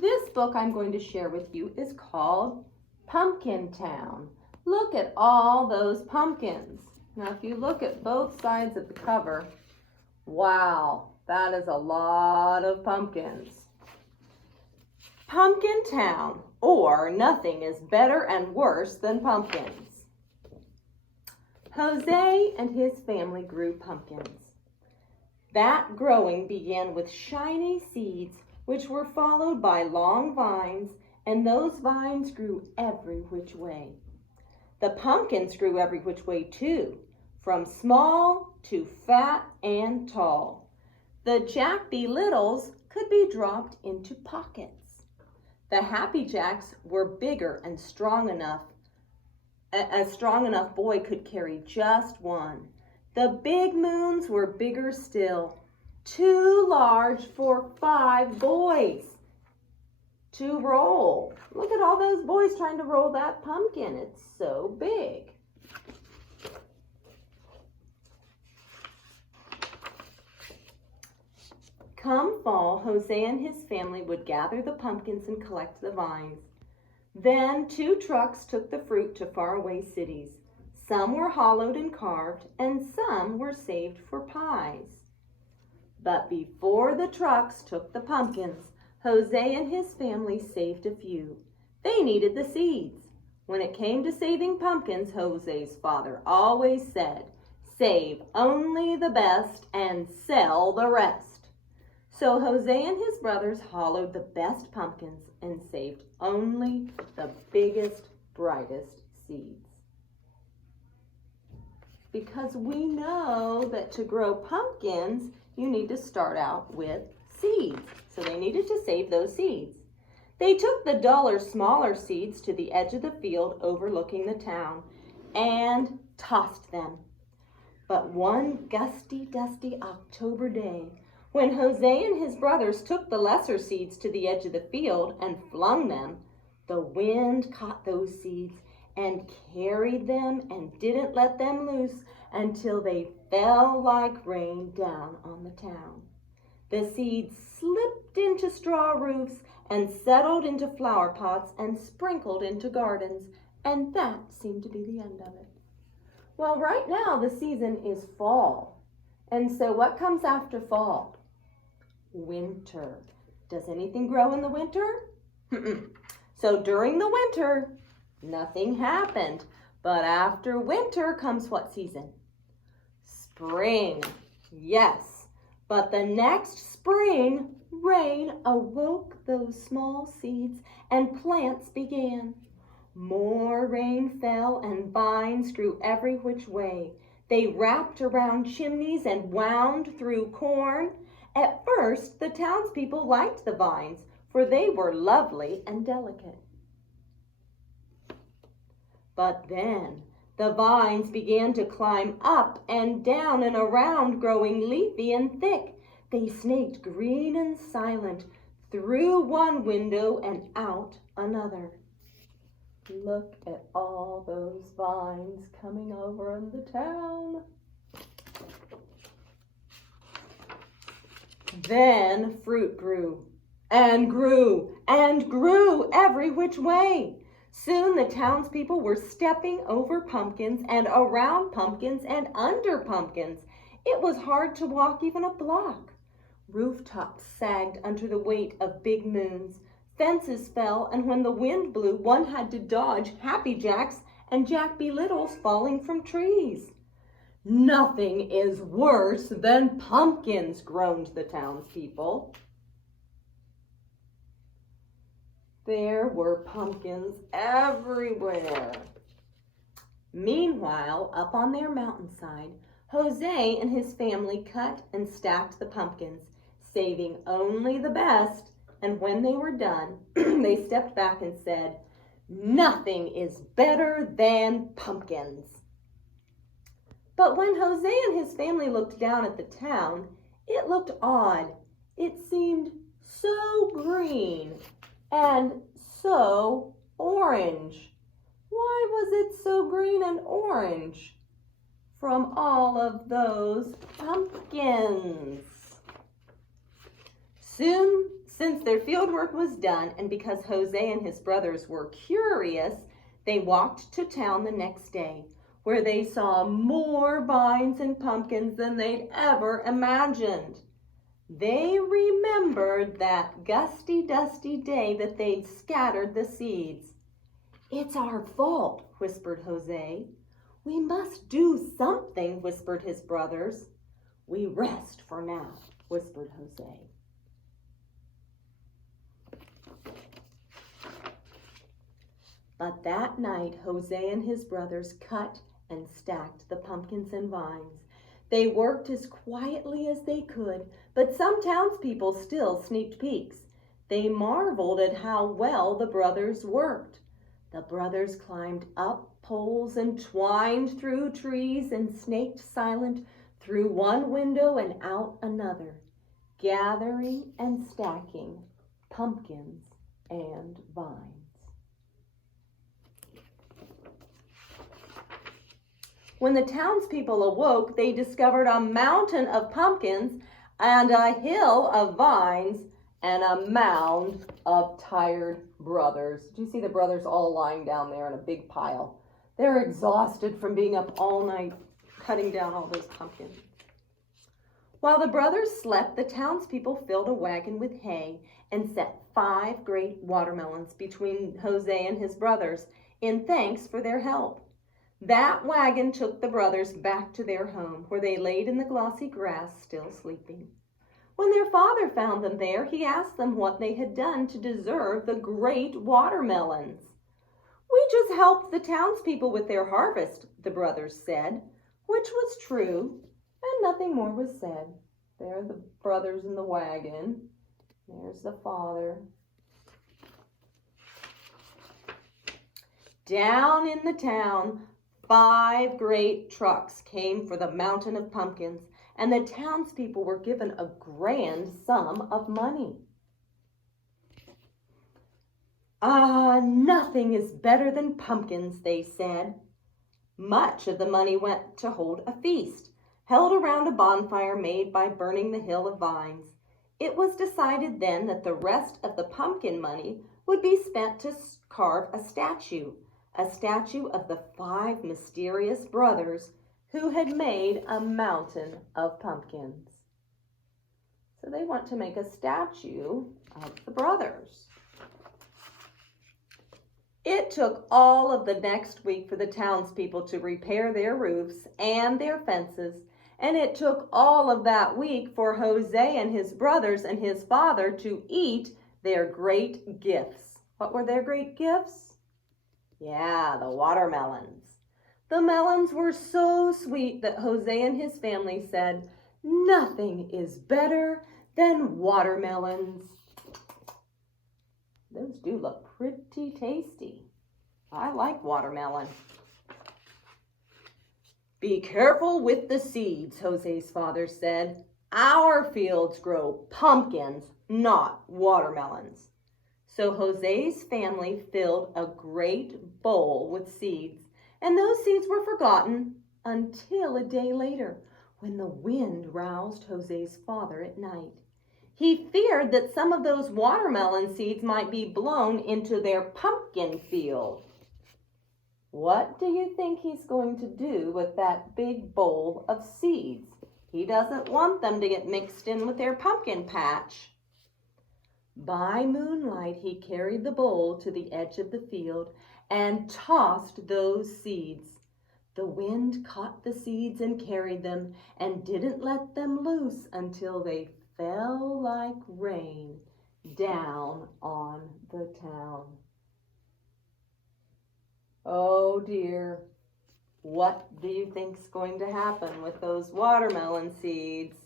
This book I'm going to share with you is called Pumpkin Town. Look at all those pumpkins. Now, if you look at both sides of the cover, wow, that is a lot of pumpkins. Pumpkin Town, or nothing is better and worse than pumpkins. Jose and his family grew pumpkins. That growing began with shiny seeds, which were followed by long vines, and those vines grew every which way. The pumpkins grew every which way too, from small to fat and tall. The Jack-be-littles could be dropped into pockets. The Happy Jacks were bigger and strong enough. A strong enough boy could carry just one. The Big Moons were bigger still, too large for 5 boys to roll. Look at all those boys trying to roll that pumpkin. It's so big. Come fall, Jose and his family would gather the pumpkins and collect the vines. Then 2 trucks took the fruit to faraway cities. Some were hollowed and carved, and some were saved for pies. But before the trucks took the pumpkins, Jose and his family saved a few. They needed the seeds. When it came to saving pumpkins, Jose's father always said, "Save only the best and sell the rest." So Jose and his brothers hollowed the best pumpkins and saved only the biggest, brightest seeds. Because we know that to grow pumpkins, you need to start out with seeds. So they needed to save those seeds. They took the duller, smaller seeds to the edge of the field overlooking the town and tossed them. But one gusty, dusty October day, when Jose and his brothers took the lesser seeds to the edge of the field and flung them, the wind caught those seeds and carried them and didn't let them loose until they fell like rain down on the town. The seeds slipped into straw roofs and settled into flower pots and sprinkled into gardens, and that seemed to be the end of it. Well, right now the season is fall, and so what comes after fall? Winter. Does anything grow in the winter? So during the winter, nothing happened. But after winter comes what season? Spring. Yes. But the next spring, rain awoke those small seeds and plants began. More rain fell and vines grew every which way. They wrapped around chimneys and wound through corn. At first, the townspeople liked the vines, for they were lovely and delicate. But then the vines began to climb up and down and around, growing leafy and thick. They snaked green and silent through one window and out another. Look at all those vines coming over in the town. Then fruit grew and grew and grew every which way. Soon the townspeople were stepping over pumpkins and around pumpkins and under pumpkins. It was hard to walk even a block. Rooftops sagged under the weight of Big Moons. Fences fell, and when the wind blew, one had to dodge Happy Jacks and Jack-be-littles falling from trees. "Nothing is worse than pumpkins," groaned the townspeople. There were pumpkins everywhere. Meanwhile, up on their mountainside, Jose and his family cut and stacked the pumpkins, saving only the best, and when they were done, they stepped back and said, "Nothing is better than pumpkins." But when Jose and his family looked down at the town, it looked odd. It seemed so green and so orange. Why was it so green and orange? From all of those pumpkins. Soon Since their field work was done, and because Jose and his brothers were curious, they walked to town the next day, where they saw more vines and pumpkins than they'd ever imagined. They remembered that gusty, dusty day that they'd scattered the seeds. "It's our fault," whispered Jose. "We must do something," whispered his brothers. "We rest for now," whispered Jose. But that night, Jose and his brothers cut and stacked the pumpkins and vines. They worked as quietly as they could, but some townspeople still sneaked peeks. They marveled at how well the brothers worked. The brothers climbed up poles and twined through trees and snaked silent through one window and out another, gathering and stacking pumpkins and vines. When the townspeople awoke, they discovered a mountain of pumpkins and a hill of vines and a mound of tired brothers. Do you see the brothers all lying down there in a big pile? They're exhausted from being up all night cutting down all those pumpkins. While the brothers slept, the townspeople filled a wagon with hay and set 5 great watermelons between Jose and his brothers in thanks for their help. That wagon took the brothers back to their home, where they laid in the glossy grass, still sleeping. When their father found them there, he asked them what they had done to deserve the great watermelons. "We just helped the townspeople with their harvest," the brothers said, which was true, and nothing more was said. There are the brothers in the wagon. There's the father. Down in the town, 5 great trucks came for the mountain of pumpkins, and the townspeople were given a grand sum of money. Nothing is better than pumpkins," they said. Much of the money went to hold a feast, held around a bonfire made by burning the hill of vines. It was decided then that the rest of the pumpkin money would be spent to carve a statue of the 5 mysterious brothers who had made a mountain of pumpkins. So they want to make a statue of the brothers. It took all of the next week for the townspeople to repair their roofs and their fences, and it took all of that week for Jose and his brothers and his father to eat their great gifts. What were their great gifts? Yeah, the watermelons. The melons were so sweet that Jose and his family said, "Nothing is better than watermelons." Those do look pretty tasty. I like watermelon. "Be careful with the seeds," Jose's father said. "Our fields grow pumpkins, not watermelons." So Jose's family filled a great bowl with seeds, and those seeds were forgotten until a day later, when the wind roused Jose's father at night. He feared that some of those watermelon seeds might be blown into their pumpkin field. What do you think he's going to do with that big bowl of seeds? He doesn't want them to get mixed in with their pumpkin patch. By moonlight, he carried the bowl to the edge of the field and tossed those seeds. The wind caught the seeds and carried them and didn't let them loose until they fell like rain down on the town. Oh dear, what do you think's going to happen with those watermelon seeds?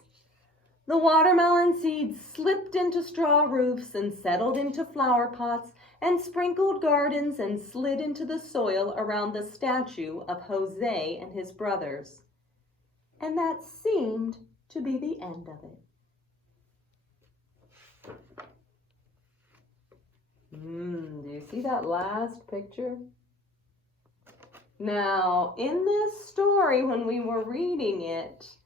The watermelon seeds slipped into straw roofs and settled into flower pots and sprinkled gardens and slid into the soil around the statue of Jose and his brothers. And that seemed to be the end of it. Do you see that last picture? Now, in this story, when we were reading it,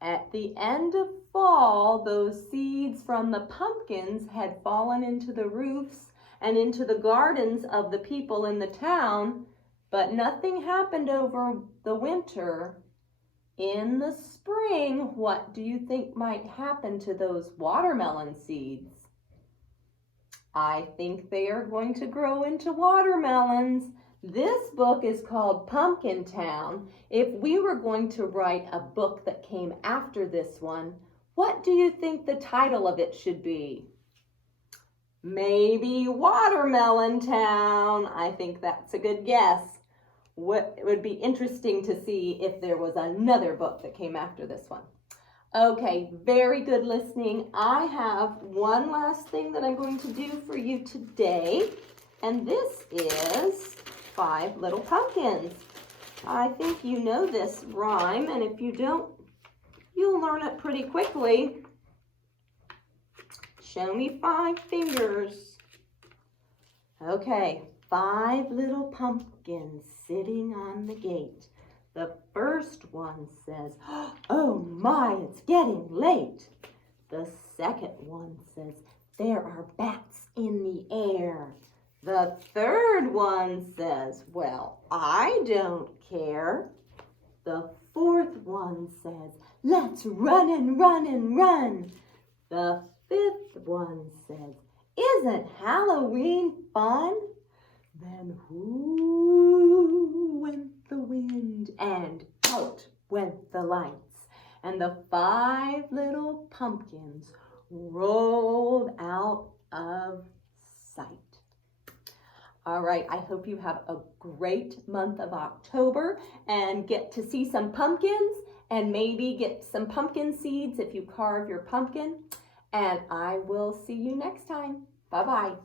at the end of fall, those seeds from the pumpkins had fallen into the roofs and into the gardens of the people in the town, but nothing happened over the winter. In the spring, what do you think might happen to those watermelon seeds? I think they are going to grow into watermelons. This book is called Pumpkin Town. If we were going to write a book that came after this one, what do you think the title of it should be? Maybe Watermelon Town. I think that's a good guess. It would be interesting to see if there was another book that came after this one. Okay, very good listening. I have one last thing that I'm going to do for you today, and this is 5 Little Pumpkins. I think you know this rhyme, and if you don't, you'll learn it pretty quickly. Show me 5 fingers. Okay, 5 little pumpkins sitting on the gate. The first one says, "Oh my, it's getting late." The second one says, "There are bats in the air." The third one says, "Well, I don't care." The fourth one says, "Let's run and run and run." The fifth one says, "Isn't Halloween fun?" Then whoo went the wind and out went the lights, and the 5 little pumpkins rolled out of sight. All right, I hope you have a great month of October and get to see some pumpkins and maybe get some pumpkin seeds if you carve your pumpkin. And I will see you next time. Bye-bye.